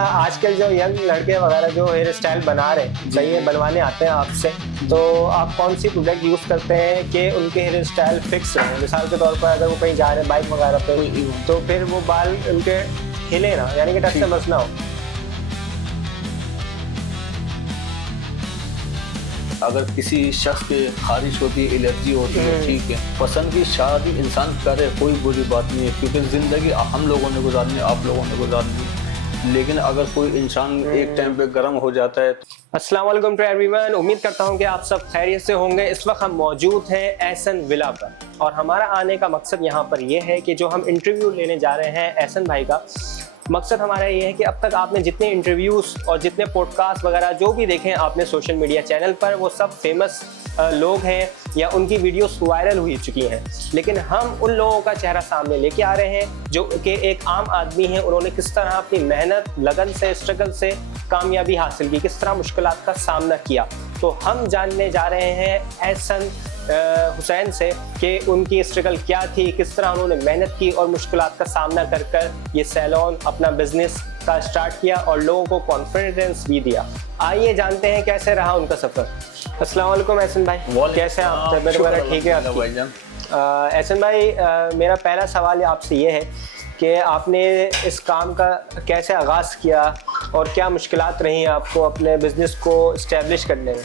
आजकल जो यंग लड़के वगैरह जो हेयर स्टाइल बना रहे हैं, सही है, बनवाने आते हैं आपसे, तो आप कौन सी प्रोडक्ट यूज़ करते हैं कि उनके हेयर स्टाइल फिक्स रहे? मिसाल के तौर पर अगर वो कहीं जा रहे हैं बाइक वगैरह पे, तो फिर वो बाल उनके हिले ना, यानी कि टच से मस ना हो। अगर किसी शख्स के खारिश होती है, एलर्जी होती है, ठीक है, पसंद की शादी इंसान करे, कोई बुरी बात नहीं है, क्योंकि ज़िंदगी हम लोगों ने गुजारनी है, आप लोगों ने गुजारनी है। लेकिन अगर कोई इंसान एक टाइम पे गर्म हो जाता है। अस्सलाम वालेकुम टू एवरीवन, उम्मीद करता हूँ कि आप सब खैरियत से होंगे। इस वक्त हम मौजूद हैं एहसन विला पर, और हमारा आने का मकसद यहाँ पर यह है कि जो हम इंटरव्यू लेने जा रहे हैं एहसन भाई का, मकसद हमारा ये है कि अब तक आपने जितने इंटरव्यूज़ और जितने पॉडकास्ट वगैरह जो भी देखे हैं आपने सोशल मीडिया चैनल पर, वो सब फेमस लोग हैं या उनकी वीडियोस वायरल हुई चुकी हैं। लेकिन हम उन लोगों का चेहरा सामने लेके आ रहे हैं जो कि एक आम आदमी हैं, उन्होंने किस तरह अपनी मेहनत, लगन से, स्ट्रगल से कामयाबी हासिल की, किस तरह मुश्किलात का सामना किया। तो हम जानने जा रहे हैं एहसन हुसैन से कि उनकी स्ट्रगल क्या थी, किस तरह उन्होंने मेहनत की और मुश्किलात का सामना कर कर ये सैलून अपना बिजनेस का स्टार्ट किया और लोगों को कॉन्फिडेंस भी दिया। आइए जानते हैं कैसे रहा उनका सफ़र। अस्सलाम वालेकुम एहसन भाई, कैसे हैं आप? तबीयत वगैरह ठीक है आपकी? एहसन भाई, मेरा पहला सवाल आपसे ये है कि आपने इस काम का कैसे आगाज़ किया और क्या मुश्किलात रही आपको अपने बिजनेस को इस्टेब्लिश करने में?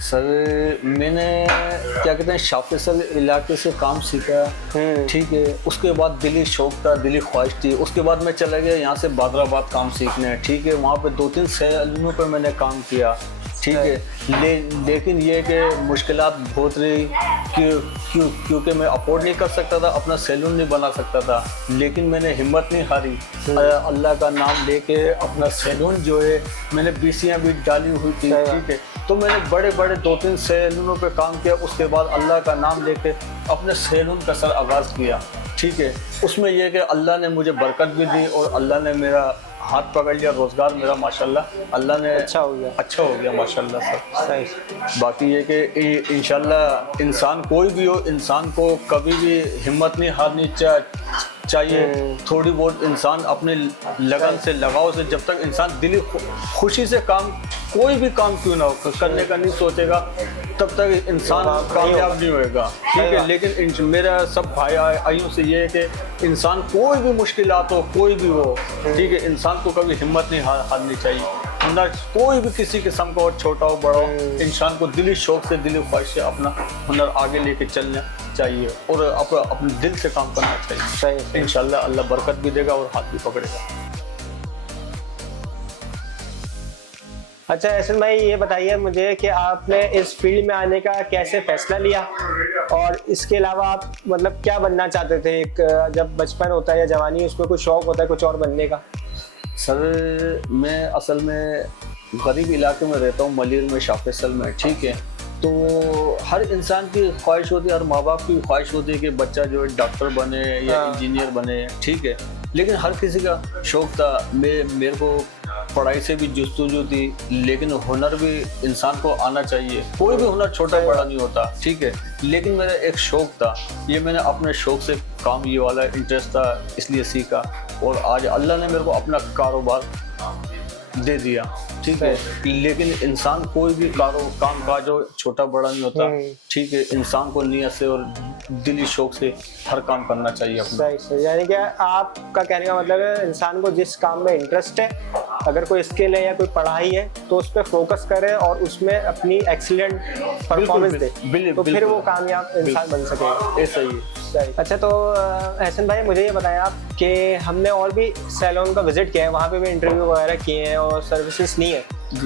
सर, मैंने क्या कहते हैं शाफिसल इलाके से काम सीखा, ठीक है। उसके बाद दिली शौक था, दिली ख्वाहिश थी। उसके बाद मैं चला गया यहाँ से बादराबाद काम सीखने, ठीक है। वहाँ पे 2-3 सैलूनों पर मैंने काम किया, ठीक है। लेकिन ये कि मुश्किलात बहुत रही, क्योंकि मैं अफोर्ड नहीं कर सकता था, अपना सैलून नहीं बना सकता था। लेकिन मैंने हिम्मत नहीं हारी, अल्लाह का नाम लेके अपना सैलून जो है, मैंने बीसियाँ भी डाली हुई थी, ठीक है। तो मैंने बड़े बड़े 2-3 सैलूनों पे काम किया। उसके बाद अल्लाह का नाम लेके अपने सैलून का सर आगाज़ किया, ठीक है। उसमें यह कि अल्लाह ने मुझे बरकत भी दी और अल्लाह ने मेरा हाथ पकड़ लिया, रोज़गार मेरा माशाल्लाह अल्लाह ने अच्छा हो गया माशाल्लाह सर। बाकी ये कि इंशाल्लाह इंसान कोई भी हो, इंसान को कभी भी हिम्मत नहीं हारनी चाहिए। थोड़ी बहुत इंसान अपने लगन से, लगाव से, जब तक इंसान दिली खुशी से काम, कोई भी काम क्यों ना हो, करने का नहीं सोचेगा, तब तक इंसान कामयाब नहीं होएगा, ठीक है। लेकिन मेरा सब भाई आइयों से ये है कि इंसान कोई भी मुश्किलात हो, कोई भी हो, ठीक है, इंसान को कभी हिम्मत नहीं हारनी चाहिए। हुनर कोई भी किसी किस्म का हो, छोटा हो बड़ा हो, इंसान को दिली शौक से, दिली ख्वाहिश से अपना हुनर आगे लेके चलना चाहिए और अपने दिल से काम करना चाहिए। इंशाल्लाह अल्लाह बरकत भी देगा और हाथ भी पकड़ेगा। अच्छा एहसन भाई, ये बताइए मुझे कि आपने इस फील्ड में आने का कैसे फ़ैसला लिया, और इसके अलावा आप मतलब क्या बनना चाहते थे? एक जब बचपन होता है या जवानी, उसमें कुछ शौक़ होता है कुछ और बनने का? सर, मैं असल में गरीब इलाके में रहता हूँ, मलिर में, शाफिसल में, ठीक है। तो हर इंसान की ख्वाहिश होती है, हर माँ बाप की ख्वाहिश होती है कि बच्चा जो है डॉक्टर बने या इंजीनियर बने, ठीक है। लेकिन हर किसी का शौक़ था। मेरे को पढ़ाई से भी जुस्तजू थी, लेकिन हुनर भी इंसान को आना चाहिए। कोई भी हुनर छोटा बड़ा नहीं होता, ठीक है। लेकिन मेरा एक शौक़ था, ये मैंने अपने शौक़ से काम, ये वाला इंटरेस्ट था, इसलिए सीखा और आज अल्लाह ने मेरे को अपना कारोबार दे दिया, ठीक है। लेकिन इंसान कोई भी काम काज हो, छोटा बड़ा नहीं होता, ठीक है। इंसान को नियत से और दिली शौक से हर काम करना चाहिए अपना। सही। यानी कि आपका कहने का मतलब है इंसान को जिस काम में इंटरेस्ट है, अगर कोई स्किल है या कोई पढ़ाई है, तो उस पर फोकस करे और उसमें अपनी एक्सीलेंट परफॉर्मेंस दे, तो फिर वो कामयाब इंसान बन सकेगा। ये सही है। अच्छा, तो एहसन भाई मुझे ये बताएं आप कि हमने और भी सैलून का विजिट किया है, वहाँ पे भी इंटरव्यू वगैरह किए हैं और सर्विसेज नहीं है,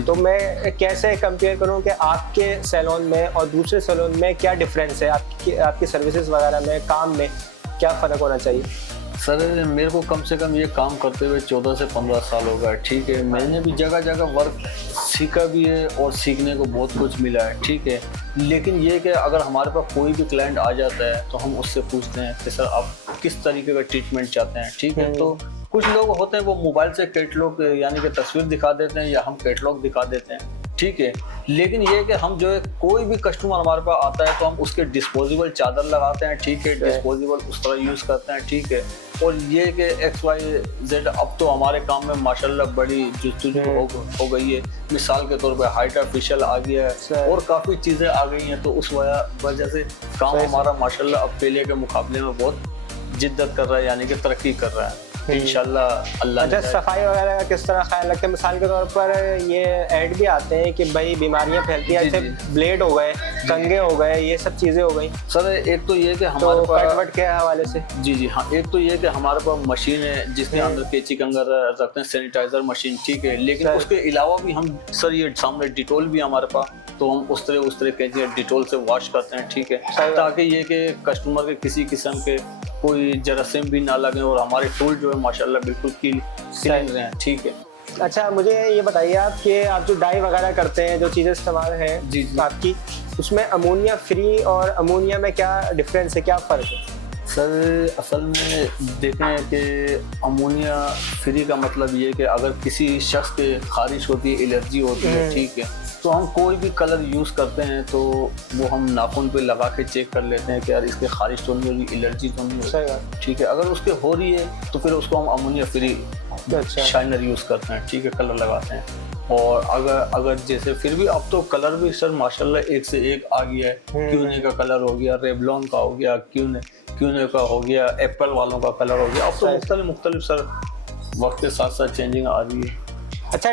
तो मैं कैसे कंपेयर करूँ कि आपके सैलून में और दूसरे सैलून में क्या डिफरेंस है, आपकी सर्विसेज वगैरह में, काम में क्या फ़र्क होना चाहिए? सर, मेरे को कम से कम ये काम करते हुए 14 से 15 साल हो गए, ठीक है। मैंने भी जगह जगह वर्क सीखा भी है और सीखने को बहुत कुछ मिला है, ठीक है। लेकिन ये कि अगर हमारे पास कोई भी क्लाइंट आ जाता है तो हम उससे पूछते हैं कि सर आप किस तरीके का ट्रीटमेंट चाहते हैं, ठीक है। तो कुछ लोग होते हैं वो मोबाइल से कैटलॉग यानी कि तस्वीर दिखा देते हैं या हम कैटलॉग दिखा देते हैं, ठीक है। लेकिन ये है कि हम जो है कोई भी कस्टमर हमारे पास आता है तो हम उसके डिस्पोजेबल चादर लगाते हैं, ठीक है, डिस्पोजेबल उस तरह यूज़ करते हैं, ठीक है। और ये कि XYZ अब तो हमारे काम में माशाल्लाह बड़ी जुस्तजू हो गई है। मिसाल के तौर पे हाइड्रा फेशियल आ गया है और काफ़ी चीज़ें आ गई हैं, तो उस वजह से काम हमारा माशाल्लाह अब पहले के मुकाबले में बहुत जिद्दत कर रहा है, यानी कि तरक्की कर रहा है इंशाल्लाह अल्लाह। अच्छा, सफाई वगैरह का किस तरह ख्याल रखें? मिसाल के तौर पर ये ऐड भी आते हैं कि भाई बीमारियां फैलती हैं, जैसे ब्लेड हो गए, कंगे हो गए, ये सब चीज़ें हो गई। सर एक तो ये कि हमारे पास कट वट के हवाले से जी हाँ, एक तो ये कि हमारे पास मशीन है जिसके अंदर कैंची कंगर रखते हैं, सैनिटाइजर मशीन, ठीक है। लेकिन उसके अलावा भी हम सर ये सामने डिटोल भी हमारे पास, तो हम उस तरह कैंची डिटोल से वॉश करते हैं, ठीक है, ताकि ये कि कस्टमर के किसी किस्म के कोई जरासीम भी ना लगे और हमारे टूल जो है माशाल्लाह बिल्कुल क्लीन रहे हैं, ठीक है। अच्छा, मुझे ये बताइए आप कि आप जो डाई वगैरह करते हैं, जो चीज़ें इस्तेमाल हैं जी आपकी, उसमें अमोनिया फ्री और अमोनिया में क्या डिफरेंस है, क्या फ़र्क है? सर असल में देखें कि अमोनिया फ्री का मतलब ये कि अगर किसी शख्स के खारिश होती है, एलर्जी होती है, ठीक है, तो हम कोई भी कलर यूज़ करते हैं तो वो हम नाखून पे लगा के चेक कर लेते हैं कि यार इसके खारिश तो नहीं हो रही, एलर्जी तो नहीं हो रही, ठीक है। अगर उसके हो रही है तो फिर उसको हम अमोनिया फ्री शाइनर यूज़ करते हैं, ठीक है, कलर लगाते हैं। और अगर जैसे फिर भी अब तो कलर भी सर माशाल्लाह एक से एक आ गया है, क्यूने का कलर हो गया, रेवलॉन का हो गया, क्यूने का हो गया, एप्पल वालों का कलर हो गया, अब तो मुख्तलिफ सर वक्त के साथ साथ चेंजिंग आ रही है। अच्छा,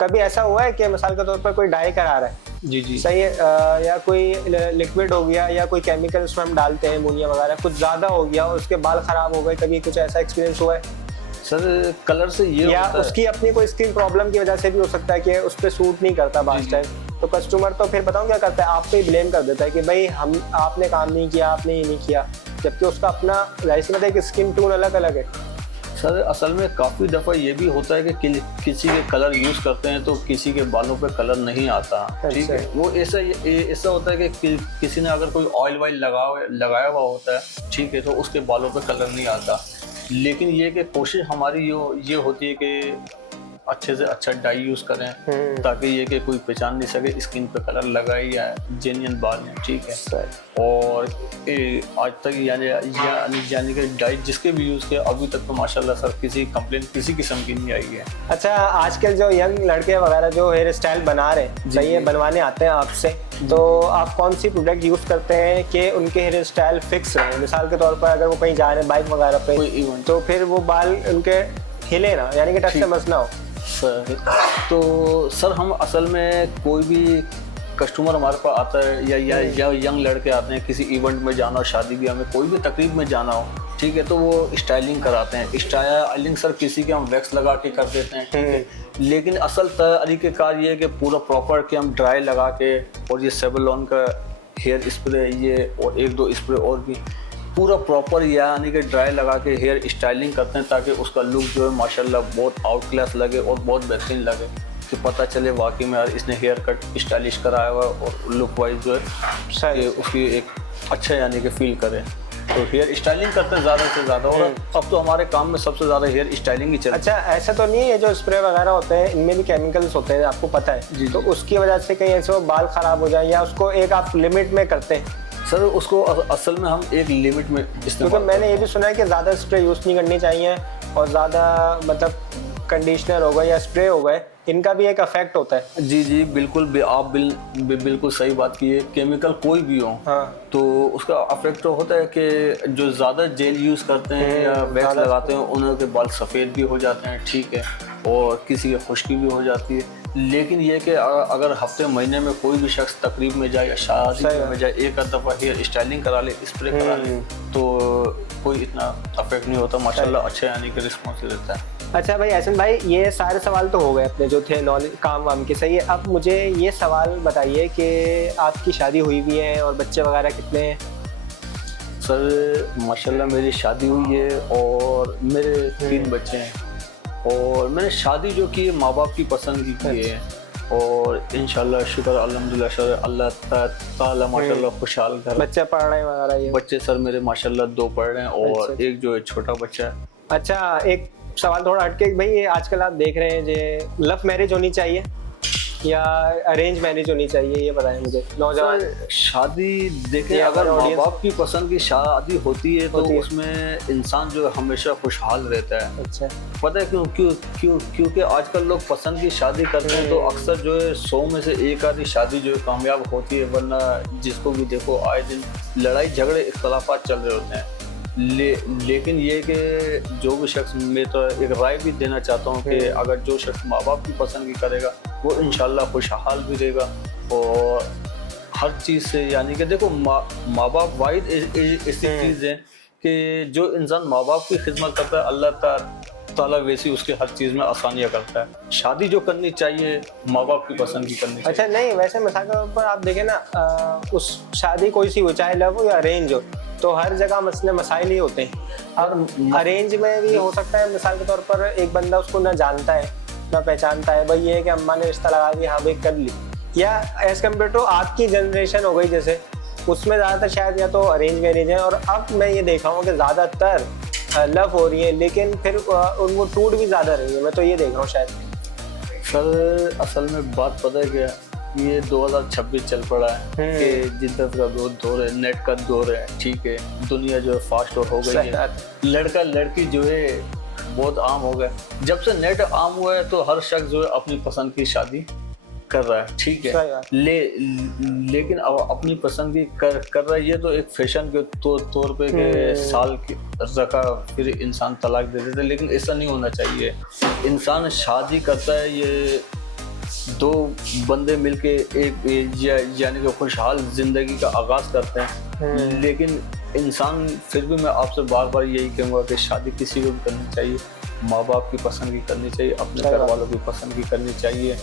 कभी ऐसा हुआ है कि मिसाल के तौर पर कोई डाई करा रहा है, जी सही है, या कोई लिक्विड हो गया या कोई केमिकल उसमें हम डालते हैं अमोनिया वगैरह, कुछ ज़्यादा हो गया और उसके बाल ख़राब हो गए, कभी कुछ ऐसा एक्सपीरियंस हुआ है? सर कलर से ये या होता है, उसकी अपनी कोई स्किन प्रॉब्लम की वजह से भी हो सकता है कि उस पर सूट नहीं करता बास टाइम, तो कस्टमर तो फिर बताऊँ क्या करता है, आप पे ही ब्लेम कर देता है कि भाई आपने काम नहीं किया, आपने ये नहीं किया, जबकि उसका अपना जाहिर सी बात है कि स्किन टोन अलग अलग है। सर असल में काफ़ी दफ़ा ये भी होता है कि किसी के कलर यूज़ करते हैं तो किसी के बालों पे कलर नहीं आता, ठीक है। वो ऐसा होता है कि किसी ने अगर कोई ऑयल वाइल लगाया हुआ होता है, ठीक है, तो उसके बालों पे कलर नहीं आता। लेकिन ये कि कोशिश हमारी ये होती है कि अच्छे से अच्छा डाई यूज़ करें ताकि ये कि कोई पहचान नहीं सके स्किन पे कलर लगा ही या जेन्युइन बाल हैं, ठीक है। और आज तक यानी कि डाई जिसके भी यूज़ किया अभी तक तो माशाल्लाह सर किसी कंप्लेंट किसी किस्म की नहीं आई है। अच्छा, आजकल जो यंग लड़के वगैरह जो हेयर स्टाइल बना रहे हैं, सही है, बनवाने आते हैं आपसे, तो आप कौन सी प्रोडक्ट यूज़ करते हैं कि उनके हेयर स्टाइल फिक्स रहे? मिसाल के तौर पर अगर वो कहीं जा रहे हैं बाइक वगैरह पे, तो फिर वो बाल उनके हिले ना, यानी कि टच से मस ना हो। तो सर हम असल में कोई भी कस्टमर हमारे पास आता है या यंग लड़के आते हैं, किसी इवेंट में जाना हो, शादी ब्याह में, कोई भी तकरीब में जाना हो, ठीक है, तो वो स्टाइलिंग कराते हैं। स्टाइलिंग सर किसी के हम वैक्स लगा के कर देते हैं, ठीक है, लेकिन असल तरीक़ेकार ये है कि पूरा प्रॉपर कि हम ड्राई लगा के और ये सेवलॉन का हेयर स्प्रे ये और एक दो स्प्रे और भी पूरा प्रॉपर यानी कि ड्राई लगा के हेयर स्टाइलिंग करते हैं ताकि उसका लुक जो है माशाल्लाह बहुत आउट क्लास लगे और बहुत बेहतरीन लगे, कि पता चले वाकई में यार इसने हेयर कट स्टाइलिश कराया हुआ और लुक वाइज जो है कि उसकी एक अच्छा यानी कि फील करे। तो हेयर स्टाइलिंग करते हैं ज़्यादा से ज़्यादा, और अब तो हमारे काम में सबसे ज़्यादा हेयर स्टाइलिंग ही चलती है। अच्छा, ऐसा तो नहीं है जो स्प्रे वगैरह होते हैं इनमें भी केमिकल्स होते हैं, आपको पता है, तो उसकी वजह से कहीं ऐसे वो बाल ख़राब हो जाए, या उसको एक आप लिमिट में करते हैं? सर उसको असल में हम एक लिमिट में इस्तेमाल, क्योंकि मैंने ये भी सुना है कि ज़्यादा स्प्रे यूज़ नहीं करनी चाहिए और ज़्यादा मतलब कंडीशनर हो गए या स्प्रे हो गए, इनका भी एक इफेक्ट होता है। जी बिल्कुल, आप बिल्कुल सही बात की है। केमिकल कोई भी हो, हाँ, तो उसका इफेक्ट तो होता है कि जो ज़्यादा जेल यूज़ करते हैं या वैक्स लगाते हैं उनके बाल सफ़ेद भी हो जाते हैं, ठीक है, और किसी की खुश्की भी हो जाती है। लेकिन ये कि अगर हफ्ते महीने में कोई भी शख्स तकरीब में जाए या शादी में जाए, एक आध दफ़ा हेयर स्टाइलिंग करा ले, स्प्रे करा ले, तो कोई इतना अफेक्ट नहीं होता, माशाल्लाह अच्छा यानी कि रिस्पॉन्स रहता है। अच्छा भाई एहसन भाई, ये सारे सवाल तो हो गए अपने जो थे नॉलेज काम वाम के, सही है। अब मुझे ये सवाल बताइए कि आपकी शादी हुई भी है और बच्चे वगैरह कितने हैं? सर माशाल्लाह मेरी शादी हुई है और मेरे 3 बच्चे हैं, और मैंने शादी जो की माँ बाप की पसंद की है, और इंशाल्लाह शुक्र अल्हम्दुलिल्लाह अल्लाह ताला माशाल्लाह खुशहाल घर। बच्चे पढ़ रहे हैं वगैरह? ये बच्चे सर मेरे माशाल्लाह 2 पढ़ रहे हैं और एक जो है छोटा बच्चा है। अच्छा, एक सवाल थोड़ा हटके भाई, आजकल आप देख रहे हैं जो लव मैरिज होनी चाहिए? या अरेंज मैरिज होनी चाहिए, ये बताएं मुझे नौजवान। शादी देखें, ये अगर हमारे माँ audience- बाप की पसंद की शादी होती है तो होती है। उसमें इंसान जो है हमेशा खुशहाल रहता है। अच्छा। पता है क्यों क्यों क्यों क्योंकि आजकल लोग पसंद की शादी करते हैं तो अक्सर जो है 100 में से एक आधी शादी जो है कामयाब होती है, वरना जिसको भी देखो आए दिन लड़ाई झगड़े इख्तलाफात चल रहे होते हैं। लेकिन ये कि जो भी शख्स, मैं तो एक राय भी देना चाहता हूँ कि अगर जो शख्स माँ बाप की पसंद की करेगा वो इंशाल्लाह खुशहाल भी रहेगा और हर चीज़ से, यानी कि देखो माँ बाप वाहिद ऐसी चीज़ है कि जो इंसान माँ बाप की खिदमत करता है अल्लाह ताला वैसी उसके हर चीज़ में आसानियाँ करता है। शादी जो करनी चाहिए माँ बाप की पसंद की करनी चाहिए। अच्छा, नहीं वैसे मिसाल के तौर पर आप देखें ना, उस शादी कोई सी हो, चाहे लव हो या अरेंज हो, तो हर जगह मसले मसाइल ही होते हैं। और अरेंज में भी हो सकता है मिसाल के तौर पर एक बंदा उसको ना जानता है ना पहचानता है, भाई ये है कि अम्मा ने रिश्ता लगा दिया, हाँ भाई कर ली, या एज कम्पेयर टू आपकी जनरेशन हो गई जैसे, उसमें ज़्यादातर शायद या तो अरेंज मैरिज है, और अब मैं ये देखा हूँ कि ज़्यादातर लव हो रही है, लेकिन फिर वो टूट भी ज़्यादा रही है। मैं तो ये देख रहा हूँ शायद। सर असल में बात पता है क्या, ये 2026 चल पड़ा है कि जिद्दत का दौर है, नेट का दौर है, ठीक है, दुनिया जो है फास्ट हो गई है, लड़का लड़की जो है बहुत आम हो गया। जब से नेट आम हुआ है तो हर शख्स जो है अपनी पसंद की शादी कर रहा है, ठीक है, लेकिन अब अपनी पसंद की कर रहा है, ये तो एक फैशन के तौर पे के साल की रखा फिर इंसान तलाक दे देते, लेकिन ऐसा नहीं होना चाहिए। इंसान शादी करता है, ये दो बंदे मिलके एक यानी कि खुशहाल जिंदगी का आगाज करते हैं, लेकिन इंसान फिर भी मैं आपसे बार बार यही कहूँगा कि शादी किसी को भी करनी चाहिए, माँ बाप की पसंद की करनी चाहिए, अपने घर वालों की पसंद की करनी चाहिए,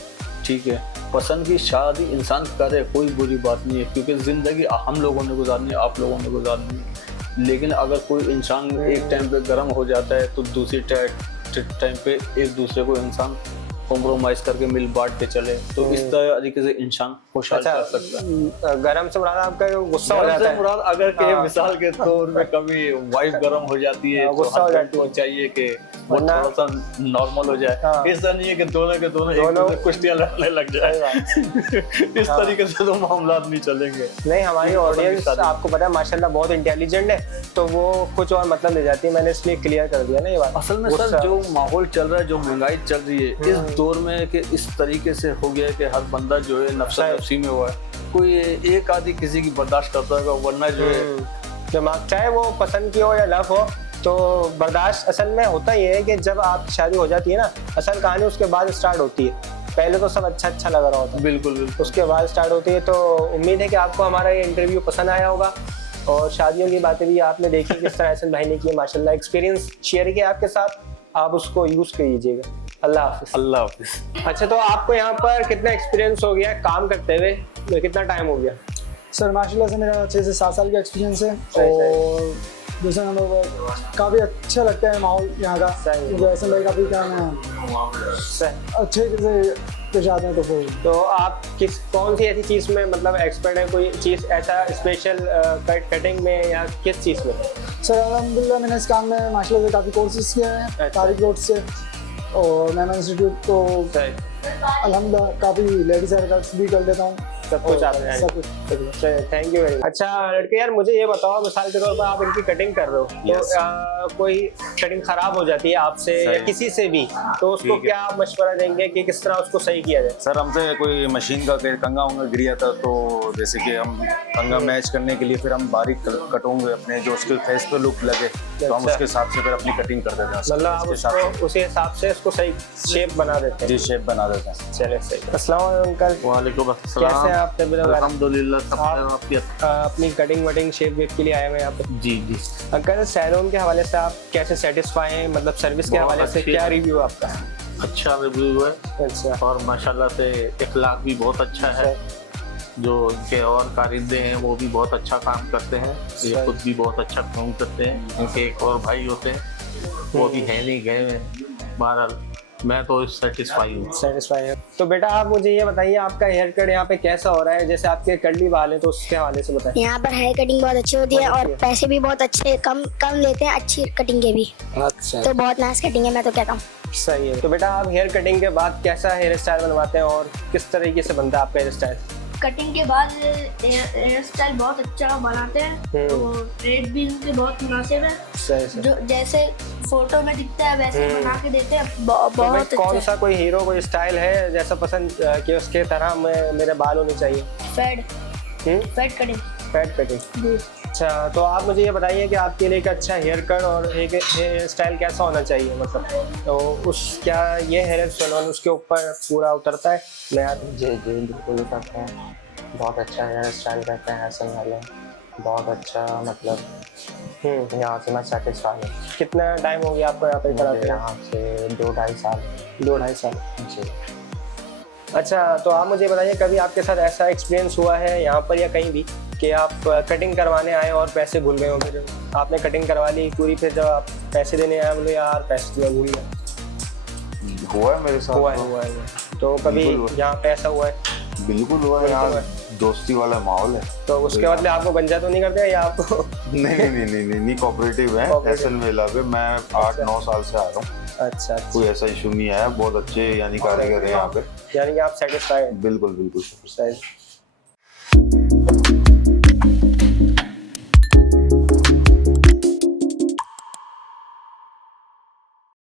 ठीक है। पसंद की शादी इंसान करे, कोई बुरी बात नहीं है, क्योंकि ज़िंदगी हम लोगों ने गुजारनी है, आप लोगों ने गुजारनी है। लेकिन अगर कोई इंसान एक टाइम पे गर्म हो जाता है तो दूसरी टाइम पे एक दूसरे को इंसान कॉम्प्रोमाइज़ करके मिल बांट के चले, तो इस तरीके से इंसान खुशहाल कर सकता है। गरम से मुराद आपका गुस्सा हो जाता है? मुराद अगर के मिसाल के तौर में कभी वाइफ गर्म हो जाती है, गुस्सा हो जाती है, चाहिए कि वो थोड़ा सा नॉर्मल हो जाए। ऐसा नहीं है कि दोनों के दोनों कुश्तियां लड़ने लग जाए। इस तरीके से तो मामला नहीं चलेंगे। नहीं, हमारी ऑडियंस आपको पता है माशाल्लाह बहुत इंटेलिजेंट है, तो वो कुछ और मतलब ले जाती है, मैंने इसलिए क्लियर कर दिया ना ये बात। असल में सर जो माहौल चल रहा है, जो महंगाई चल रही है इस दौर में, कि इस तरीके से हो गया कि हर बंदा जो है नफ्सी में हुआ है, कोई एक आदि किसी की बर्दाश्त करता होगा, वरना जो है दिमाग, चाहे वो पसंद की हो या लव हो, तो बर्दाश्त असल में होता ही है कि जब आपकी शादी हो जाती है ना, असल कहानी उसके बाद स्टार्ट होती है। पहले तो सब अच्छा लग रहा होता है, बिल्कुल, उसके बाद स्टार्ट होती है। तो उम्मीद है कि आपको हमारा ये इंटरव्यू पसंद आया होगा, और शादियों की बातें भी आपने देखी किस तरह एहसन भाई ने की, माशाल्लाह एक्सपीरियंस शेयर किया आपके साथ, आप उसको यूज़ कीजिएगा। अल्लाह हाफिज़। अल्लाह हाफिज़। अच्छा, तो आपको यहाँ पर कितना एक्सपीरियंस हो गया काम करते हुए, कितना टाइम हो गया? सर माशाल्लाह से मेरा 6 से 7 साल का एक्सपीरियंस है, और दूसरा नंबर पर काफ़ी अच्छा लगता है माहौल यहाँ का, क्योंकि एहसन भाई काफ़ी काम है अच्छे से पेश आते हैं। तो आप कौन सी ऐसी चीज़ में मतलब एक्सपर्ट है, कोई चीज़ ऐसा स्पेशल कटिंग में या किस चीज़ में? सर अल्हम्दुलिल्लाह मैंने इस काम में माशाल्लाह से काफ़ी कोर्सेज किए हैं तारिक रोड से, और मैम इंस्टीट्यूट, तो अल्हम्दुलिल्लाह काफ़ी लेडीज हेयर कट्स भी कर लेता हूँ, सब कुछ आते हैं। सब कुछ। Thank you very much. अच्छा लड़के यार, मुझे ये बताओ, मिसाल के तौर पर आप इनकी कटिंग कर रहे हो, तो कोई कटिंग खराब हो जाती है आपसे या किसी से भी, तो उसको क्या मशवरा देंगे कि किस तरह उसको सही किया जाए? सर हमसे कोई मशीन का कंगा उंगा गिर गया था, तो जैसे कि हम कंगा मैच करने के लिए फिर हम बारीक कटोंगे अपने, जो उसके फेस पे लुक लगे तो हम उसके हिसाब से फिर अपनी कटिंग कर देते हैं। मतलब आप उसको उसी हिसाब से उसको सही शेप बना देते हैं? जी, शेप बना देते हैं। चले सही। अस्सलाम वालेकुम अंकल। वालेकुम कैसे हैं अस्सलाम। आप? अल्हम्दुलिल्लाह, अपनी कटिंग वटिंग शेप वेप के लिए आए हुए हैं यहाँ पे? जी। अंकल सैलून के हवाले से आप कैसे सेटिस्फाई हैं, मतलब सर्विस के हवाले से क्या रिव्यू आपका? अच्छा रिव्यू है, अच्छा, और माशाल्लाह से इखलाक भी बहुत अच्छा है, जो इनके और कारिंदे हैं वो भी बहुत अच्छा काम करते हैं, ये खुद भी बहुत अच्छा काम करते हैं। उनके एक और भाई होते हैं, वो भी है नहीं, गए हैं। बहरहाल मैं तो सेटिस्फाई हूँ। सेटिस्फाई है। तो बेटा आप मुझे ये बताइए आपका हेयर कट यहाँ पे कैसा हो रहा है, जैसे आपके कर्ली बाल है तो उसके हवाले से बताइए। यहाँ पर हेयर कटिंग बहुत अच्छी होती है और पैसे भी बहुत अच्छे कम कम लेते हैं, अच्छी कटिंग के भी। अच्छा तो बहुत नाइस कटिंग है, मैं तो कहता हूँ। सही है। तो बेटा आप हेयर कटिंग के बाद कैसा हेयर स्टाइल बनवाते हैं और किस तरीके से बनता है आपका हेयर स्टाइल? कटिंग के बाद हेयर स्टाइल बहुत अच्छा बनाते हैं, तो रेट भी उनके बहुत मुनासिब है। सही सही। जो जैसे फोटो में दिखता है वैसे बना के देते हैं, तो भाई बहुत कौन अच्छा। सा कोई हीरो कोई स्टाइल है जैसा पसंद कि उसके तरह मेरे बाल होने चाहिए? Fade cutting. Fat cutting. अच्छा तो आप मुझे ये बताइए कि आपके लिए एक अच्छा हेयर कट और एक हेयर स्टाइल कैसा होना चाहिए, मतलब तो उस क्या ये हेयर सैलून उसके ऊपर पूरा उतरता है? मैं यार जी जी बिल्कुल करते हैं, बहुत अच्छा हेयर स्टाइल करते हैं ऐसे वाले, बहुत अच्छा, मतलब यहाँ से मैं सेटिस्फाई हूँ। कितना टाइम हो गया आपको यहाँ पे मुझे कराते हैं? यहाँ से 2-2.5 साल। 2-2.5 साल। जी। अच्छा तो आप मुझे बताइए कभी आपके साथ ऐसा एक्सपीरियंस हुआ है यहाँ पर या कहीं भी कि आप कटिंग करवाने आए और पैसे भूल गए हो, फिर आपने कटिंग करवा ली पूरी, फिर जब आप पैसे देने आए बोले यार पैसे तो मैं भूल गया? हुआ है मेरे साथ। हुआ है तो हुआ है। तो कभी बिल्कुल हुआ। यहाँ पे ऐसा हुआ है? बिल्कुल हुआ है, बिल्कुल यहाँ हुआ दोस्ती वाला माहौल है। तो उसके बदले आपको गंजा तो नहीं करते हैं या आपको? नहीं कोऑपरेटिव है। Cooperative। एसएन वेला पे मैं 8-9 साल से आ रहा हूँ, अच्छा अच्छा। कोई ऐसा इशू नहीं आया, बहुत अच्छे यानी कारीगर हैं यहाँ पे। यानी कि आप सेटिस्फाइड? बिल्कुल बिल्कुल। सही।